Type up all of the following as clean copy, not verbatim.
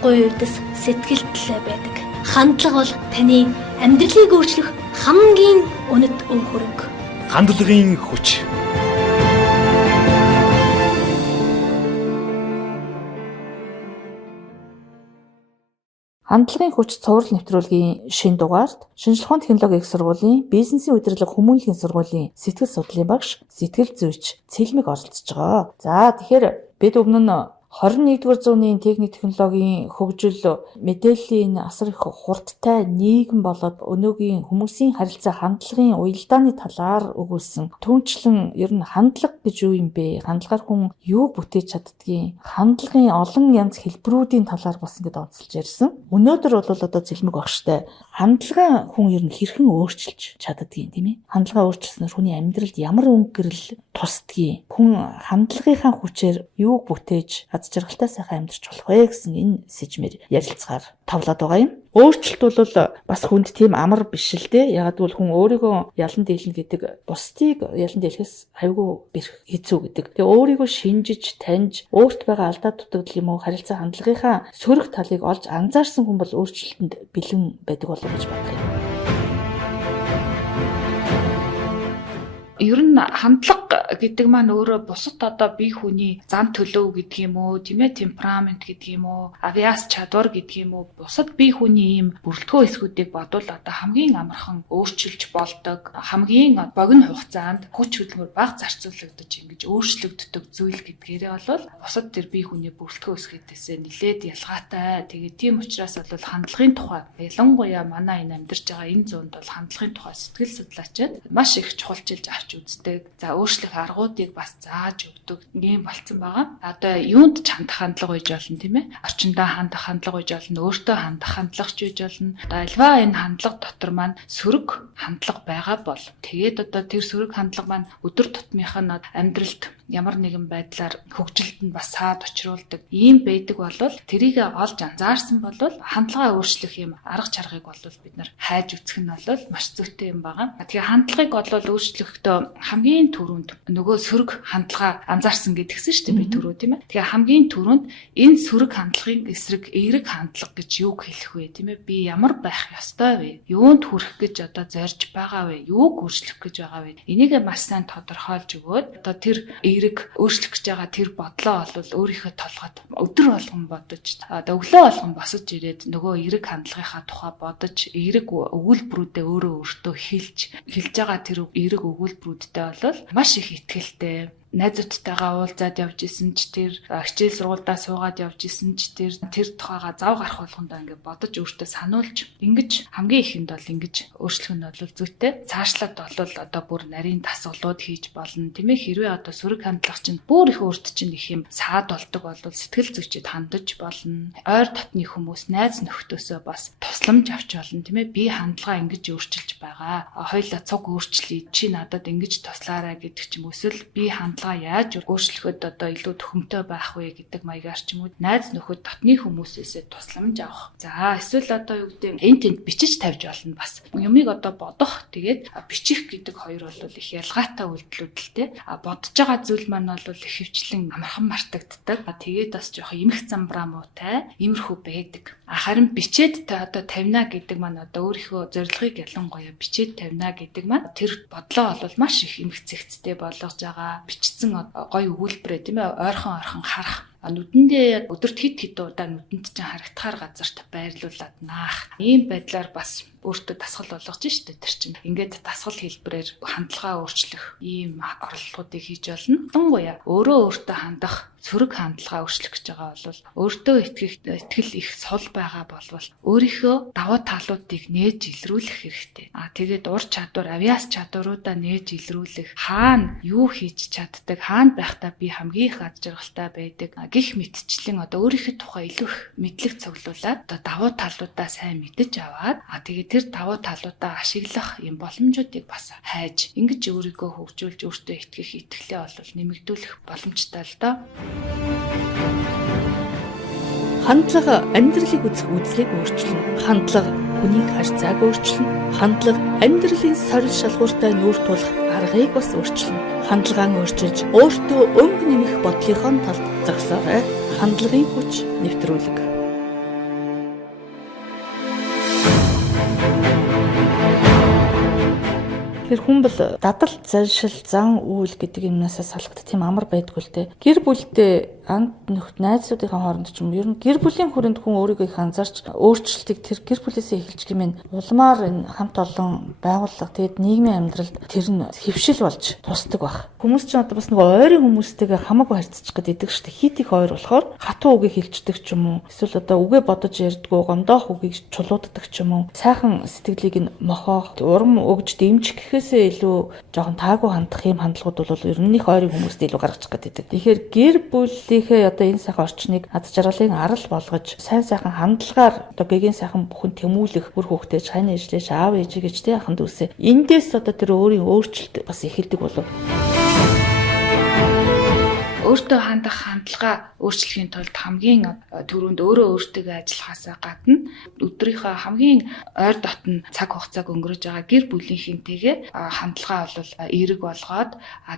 чадахгүй үедс сэтгэлдээ байдаг. Хандлага бол таны амьдралыг өөрчлөх хамгийн үнэт өв хөрөнгө. Хандлагын хүч. Хандлагын хүч цуврал нэвтрүүлгийн шинэ дугаард шинжлэх ухааны технологийн их сургуулийн бизнесийн удирдлага хүмүүнлэгийн сургуулийн сэтгэл судлалын багш сэтгэл зүйч Цэлмэг оролцож байгаа. За тэгэхээр бид өмнө нь 21-р зууны техник технологийн хөгжил мэдээллийн асар их хурдтай нийгэм болоод өнөөгийн хүмүүсийн харилцаа хандлагын уялдааны талаар өгүүлсэн. Түүнчлэн ер нь хандлага гэж юу юм бэ? Хандлагаар хүн юу бүтээж чаддгийг, хандлагын олон янз хэлбэрүүдийн талаар бас ингэж онцолж ярьсан. Өнөөдөр бол одоо Цэлмэг багштай хандлага хүн ер нь хэрхэн өөрчилж чаддгийг тийм ээ? Хандлага өөрчилснээр хүний амьдралд ямар өнгө гэрэл тусдгийг, хүн хандлагынхаа хүчээр юу бүтээж аз жаргалтай сайхан амьдарч болох вэ гэсэн энэ сэжмээр ярилцахаар товлоод байгаа юм. Өөрчлөлт бол бас хүнд тийм амар биш л дээ. Яг гэвэл хүн өөрийгөө ялан дийлнэ гэдэг бусдыг ялан дийлэхээс аюулгүй бэрх хэцүү гэдэг. Тэгээ өөрийгөө шинжиж, таньж, өөрт байгаа алдаа дутагдал юм уу, харилцаа хандлагынхаа сөрөг талыг олж анзаарсан хүн бол өөрчлөлтөнд бэлэн байдаг болов уу гэж бодлоо. Ер нь хандлага гэдэг маань өөрөө бусад одоо бие хүний зан төлөв гэдэг юм уу, тийм ээ, темперамент гэдэг юм уу, авиас чадвар гэдэг юм уу, бусад бие хүний ийм бүрэлдэхүүн хэсгүүдийг бодвол одоо хамгийн амархан өөрчилж болдог, хамгийн богино хугацаанд хүч хөдөлмөр бага зарцуулагдаж ингэж өөрчлөгддөг зүйл гэдгээрээ бол бусад тэр бие хүний бүрэлдэхүүн хэсгүүдээс нэлээд ялгаатай. Тэгээд тийм учраас бол хандлагын тухай ялангуяа манай энэ амьдарч байгаа энэ зуунд бол хандлагын тухай сэтгэл судлаачид маш их чухалчилж авч үздэг. За өөрчлөх аргуудыг бас зааж өгдөг юм болцсон байгаа. Одоо юунд ч хандах хандлага үйж болно тийм ээ. Орчиндөө хандах хандлага үйж болно, өөртөө хандах хандлагч үйж болно. Одоо альва энэ хандлага дотор маань сөрөг хандлага байгаа бол тэгээд одоо тэр сөрөг хандлага маань өдөр тутмынх нь амьдралд ямар нэгэн байдлаар хөгжилд нь бас саад учруулдаг. Ийм байдаг болвол тэрийг олж анзаарсан болвол хандлагаа өөрчлөх юм арга чаргыг болвол бид нар хайж үзэх нь болвол маш зүйтэй юм байгаа. Тэгэхээр хандлагыг болвол өөрчлөхдөө хамгийн түрүүнд нөгөө сөрөг хандлага анзаарсан гэдгсэн шүү дээ би түрүү тийм ээ. Тэгэхээр хамгийн түрүүнд энэ сөрөг хандлагын эсрэг эерэг хандлага гэж юуг хэлэх вэ тийм ээ? Би ямар байх ёстой вэ? Юунд хүрэх гэж одоо зорж байгаа вэ? Юуг өөрчлөх гэж байгаа вэ? Энийг маш сайн тодорхойлж өгөөд одоо тэр эерэг өөрчлөх гэж байгаа тэр бодлоо бол өөрийнхөө толгойд өдөр болгон бодож одоо өглөө болгон босож ирээд нөгөө эерэг хандлагынхаа тухай бодож эерэг өгүүлбэрүүдээ өөртөө хэлж байгаа тэр эерэг өгүүлбэрүүдтэй бол маш их ихтгэлтэй. Найзуудтайгаа уулзаад явж исэн ч тэр хичээл сургуульдаа суугаад явж исэн ч тэр тухайга зав гарах болгондоо ингээд бодож өөртөө сануулж ингэж хамгийн ихэнд бол ингэж өөрчлөх нь бол зүйтэй. Цаашлаад бол одоо бүр нарийн дасгалууд хийж болно. Тийм ээ хэрвээ одоо сөрөг хандлага чинь бүр их өөрт чинь их юм саад болдог бол сэтгэл зүйчэд хандаж болно. Ойр дотны хүмүүс найз нөхдөөсөө бас тусламж авч болно. Тийм ээ би хандлага ингэж өөрчилж байгаа. Хоёулаа цуг өөрчлөе. Чи надад ингэж туслаарай гэдэг ч юм эсвэл би яаж өөрчлөхөд одоо илүү төхөмтэй байх вэ гэдэг маягаар ч юм уу найз нөхөд дотны хүмүүсээсээ тусламж авах. За эсвэл одоо юу гэдэг энэ тэнд бичиж тавьж болно бас. Юмыг одоо бодох тэгээд бичих гэдэг хоёр бол их ялгаатай үйлдэлүүд л дээ. Бодож байгаа зүйл маань бол их хөвчлэн амархан мартагддаг. Тэгээд бас жоох эмх замбраа муутай иймэрхүү байдаг. Харин бичээд одоо тавина гэдэг маань одоо өөрийнхөө зорилгыг ялангуяа бичээд тавина гэдэг маань тэр бодлоо бол маш их эмх зэгцтэй болгож байгаа. Бичсэн гоё өгүүлбэрээ тийм ээ ойрхон харах. Нүдэндээ өдөрт хит удаа нүдэнд чинь харагдахаар газарт байрлуулад наах. Ийм байдлаар бас өөртөө дасгал болгож штэ тэр чинь. Ингээд дасгал хэлбэрээр хандлагаа өөрчлөх ийм оролдлогуудыг хийж болно. Ялангуяа өөртөө хандах сөрөг хандлагаа өөрчлөх гэж байгаа бол өөртөө итгэл их сул байгаа болвол өөрийнхөө даваа талуудыг нээж илрүүлэх хэрэгтэй. Тэгээд ур чадвар, авиас чадваруудаа нээж илрүүлэх, хаана юу хийж чаддаг, хаана байхдаа би хамгийн их аз жаргалтай байдаг гих мэтчлэн одоо өөрийнхөө тухай илүү их мэдлэг цуглуулад одоо даваа талуудаа сайн мэдэж аваад тэгээд тэр даваа талуудаа ашиглах юм боломжуудыг бас хайж ингэж өөрийгөө хөгжүүлж өөртөө итгэх итгэлээ бол нэмэгдүүлэх боломжтой л доо. Хандлага амьдралыг үзэх үзлийг өөрчилнө. Хандлага хүнийг харьцааг өөрчилнө. Хандлага амьдралын сорил шалгууртай нүүр тулах аргыг бас өөрчилнө. Хандлагаа өөрчилж өөртөө өнгө нэмэх бодлынхон талд зогсоорой. Хандлагын хүч нэвтрүүлэг. Тэгэхээр хүн бол дадал, заншил, зан үйл гэдэг юмнасаа салгад тийм амар байдгүй л дээ. Гэр бүлтэй анд нөхд найзуудынхаа хооронд ч юм ер нь гэр бүлийн хүрээнд хүн өөрийгөө их анзаарч өөрчлөлтийг тэр гэр бүлээсээ эхэлж гэмээр улмаар энэ хамт олон байгууллага тэгээд нийгмийн амьдралд тэр нь хэвшил болж тусдаг баг. Хүмүүс ч одоо бас нэг ойрын хүмүүстэйгээ хамаагүй харьцчих гээд идэг штэ. Хит их ойр болохоор хатуу үгийг хэлждэг ч юм уу. Эсвэл одоо үгээ бодож ярьдгүү гондоох үгийг чулууддаг ч юм уу. Сайхан сэтгэлийг нь мохоох, урам өгж дэмжих гэхээсээ илүү жоохон таагүй хандах юм хандлагууд бол ер нь их ойрын хүмүүст илүү гаргачих гээд идэг. Тэгэхээр гэр бүлийнхээ одоо энэ сайхан орчныг ад жаргалын арал болгож сайн сайхан хандлагаар одоо гэгийн сайхан бүхэн тэмүүлэх бүр хөвгтэй чайны ижлээш аав ээж гэж тэ ахын дүүсээ эндээс одоо тэр өөрийн өөрчлөлт бас эхэлдэг болов. Өөртөө хандах хандлага өөрчлөхийн тулд хамгийн түрүүнд өөрөө өөртөө ажиллахаасаа гадна өдрийнхөө хамгийн ойр дотн цаг хугацааг өнгөрөөж байгаа гэр бүлийнхэнтэйгээ хандлагаа бол эерэг болгоод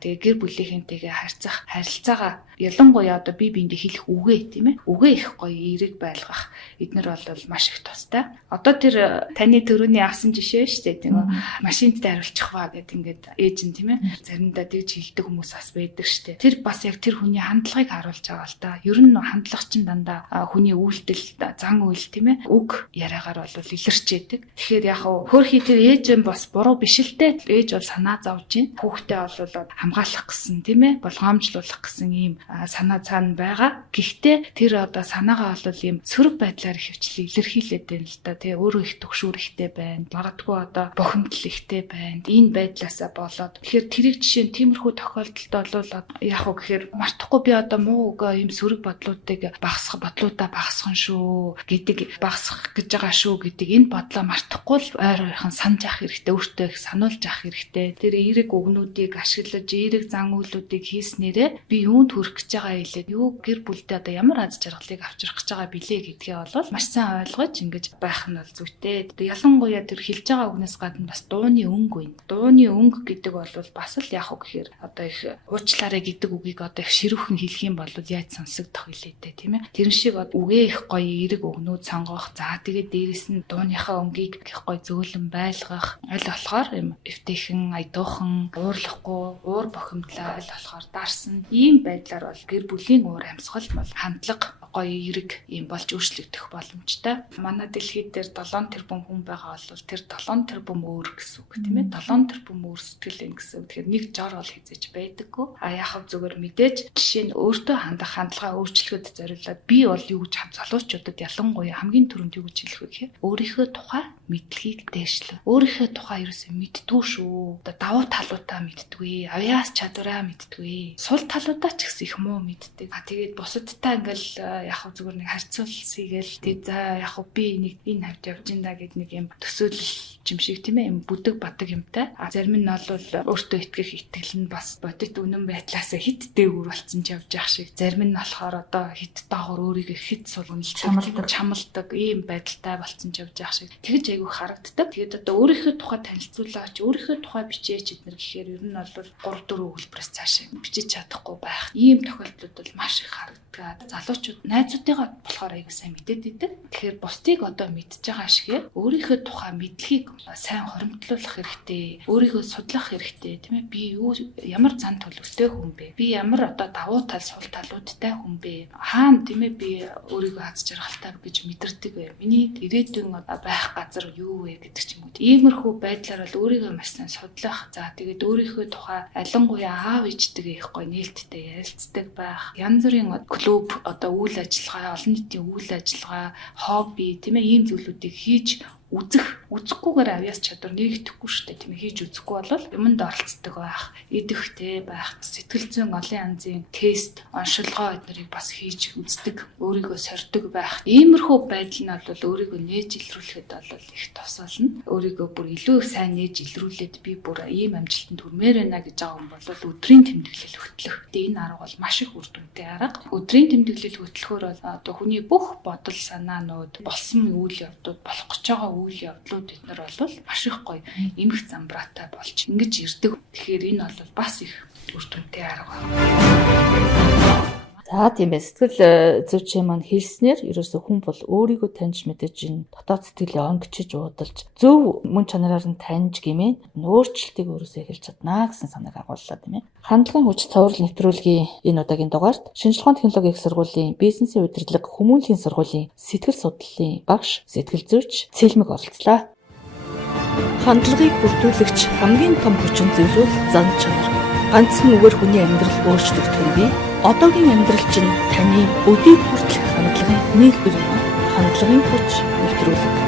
тэгээ гэр бүлийнхэнтэйгээ харьцах харилцаагаа ялангуяа одоо бие биендээ хэлэх үгээ тийм ээ үгээ их гоё эерэг байлгах эднэр бол маш их тустай. Одоо тэр таны түрүүний авсан жишээ шүү дээ тийм үү машинд дариулчих ба гэдэг ингээд ээж нь тийм ээ заримдаа тэгж хэлдэг хүмүүс бас байдаг шүү дээ. Тэр бас яг тэр хүний хандлагыг харуулж байгаа л да. Ер нь хандлага чинь дандаа хүний үйлдэл зан үйл тийм ээ үг яриагаар бол илэрч яадаг. Тэгэхээр яг хөөрхий тэр ээж нь бас буруу биш л дээ. Ээж бол санаа зовж байна. Хүүхдээ бол хамгаалах гэсэн тийм ээ болгоомжлуулах гэсэн ийм санаа цаана байгаа. Гэхдээ тэр одоо санаагаа бол ийм сөрөг байдлаар хөвчлээ илэрхийлээд байна л да. Тэгээ өөрөө их төгшүүрхтэй байна. Магадгүй одоо бухимдал ихтэй байна. Энэ байдлаасаа болоод тэгэхээр тэрийг жишээ нь тиймэрхүү тохиолдолд бол яг хөө гэхээр мартахгүй би одоо муу ийм сөрөг бодлуудыг бодлуудаа багасгах шүү гэдэг багасгах гэж байгаа шүү гэдэг энэ бодлоо мартахгүй л ойр ойрхон санаж авах хэрэгтэй өөртөө их сануулж авах хэрэгтэй тэр эерэг үгнүүдийг ашиглаж эерэг зан үйлүүдийг хийснээрээ би юунд хүрэх гэж байгаа илээд юу гэр бүлдээ одоо ямар аз жаргалыг авчрах гэж байгаа билээ гэдгээ бол маш сайн ойлгож ингэж байх нь бол зүйтэй. Ялангуяа тэр хэлж байгаа үгнээс гадна бас дууны өнгө байна. Дууны өнгө гэдэг бол бас л яг уу гэхээр одоо их уучлаарай гэдэг үгийг одоо их ширүүхэн хэлэх юм бол яаж сонсогдох илээдээ тийм ээ. Тэр шиг үгээ их гоё эерэг өгнүүд сонгох. За тэгээд дээрэс нь дууныхаа өнгийг их гоё зөөлөн байлгах. Аль болохоор юм эвтэйхэн, аядуухан, уурлахгүй, уур бохимдлаа аль болохоор дарсан. Ийм байдлаар бол гэр бүлийн уур амьсгал бол хандлага гоё эерэг юм болж өөрчлөгдөх боломжтой. Манай дэлхийд дээр 7 тэрбум хүн байгаа бол тэр 7 тэрбум өөр гэсэн үг тийм ээ. 7 тэрбум өөр сэтгэл юм гэсэн. Тэгэхээр нэг жор бол хязгаарч байдаггүй. А яхав зүгээр мэдээж жишээ нь өөртөө хандах хандлага өөрчлөхөд зориулаад би бол юу гэж залуучуудад ялангуяа хамгийн түрүүнд юу гэж хэлэх вэ гэхээр өөрийнхөө тухай мэдлэгийг дээшлээ. Өөрийнхөө тухай ерөөсөө мэддгүй шүү. Одоо давуу талуудаа мэддгүй, авьяас чадвараа мэддгүй. Сул талуудаа ч гэсэн их муу мэддэг. А тэгээд бусадтай ингээл яг зүгээр нэг харьцуулсыгээл тэгээд за яг би нэг энэ хавьд явж ин да гэд нэг юм төсөөлөл юм шиг тийм ээ юм бүдэг бадаг юмтай. А зарим нь бол өөртөө итгэх итгэл нь бас бодит үнэн байдлаас хит дээгүүр болсон ч явж явах шиг. Зарим нь болохоор одоо хит доогор өөрийгөө хит сулгуулж чамалдаг ийм байдалтай болсон ч явж явах шиг. Тэгэж айгүй харагддаг. Тэгээд одоо өөрийнхөө тухай танилцуулаач, өөрийнхөө тухай бичээч эднэр гэхээр ер нь бол 3-4 хөлбөрөөс цаашаа бичиж чадахгүй байх. Ийм тохиолдлууд бол маш их харагддаг. Залуучууд найзуудыгаа болохоор айгүй сайн мэдээд идэг. Тэгэхээр бусдыг одоо мэдж байгаа шигээ өөрийнхөө тухай мэдлэгийг сайн хоримтлуулах хэрэгтэй. Өөрийгөө судлах хэрэгтэй, тийм ээ? Би юу ямар зан төлөвтэй хүн бэ? Би ямар одоо давуу тал, сул талуудтай хүн бэ? Хаана тийм ээ би өөрийгөө аз жаргалтай гэж мэдэрдэг вэ? Миний ирээдүйн байх газар юу вэ гэдэг ч юм уу. Иймэрхүү байдлаар бол өөрийгөө маш сайн судлах. За тэгээд өөрийнхөө тухай ялангуяа аав ээжтэйгээ их гоё нээлттэй ярилцдаг байх. Янз бүрийн клуб одоо үйл ажиллагаа, олон нийтийн үйл ажиллагаа, хобби тийм ээ ийм зүйлүүдийг хийж үзэхгүйгээр авьяас чадвар нэгдэхгүй шүү дээ тийм ээ хийж үзэхгүй бол юмд оролцдог байх, идэвхтэй байх, сэтгэл зүйн олон янзын тест, оншилгоо эднэрийг бас хийж үздэг, өөрийгөө сордог байх. Иймэрхүү байдал нь бол өөрийгөө нээж илрүүлэхэд бол их тусална. Өөрийгөө бүр илүү их сайн нээж илрүүлээд би бүр ийм амжилтанд хүрмээр байна гэж байгаа хүн бол өдрийн тэмдэглэл хөтлөх. Энэ арга бол маш их үр дүнтэй арга. Өдрийн тэмдэглэл хөтлөхөөр бол одоо хүний бүх бодол санаанууд, болсон үйл явдлууд, болох гэж байгаа үйл явдлууд эднэр бол маш их гоё эмх замбраатай болж ингэж ирдэг. Тэгэхээр энэ бол бас их үр дүнтэй арга. За тийм ээ. Сэтгэл зүйчийн маань хэлснээр ерөөсөө хүн бол өөрийгөө таньж мэдэж ин дотоод сэтгэлээ онгичиж уудалж зөв мөн чанараар нь таньж гэмээр өөрчлөлтийг өөрөөсөө эхэлж чадна гэсэн санааг агууллаа тийм ээ. Хандлагын хүч цовруул нэвтрүүлгийн энэ удаагийн дугаарт шинжилгээ технологийн их сургуулийн бизнесийн удирдлага хүмүүнлэгийн сургуулийн сэтгэл судлалын багш сэтгэл зүйч Цэлмэг оролцлоо. Хандлагыг бүрдүүлэгч хамгийн том хүчин зүйл бол зан чанар. Ганцхан үгээр хүний амьдрал өөрчлөгдөх нь бий. Одоогийн амьдрал чинь таны өдийг хүртэлх хандлагын нийлбэр юм. Хандлагын хүч нэвтрүүлэг.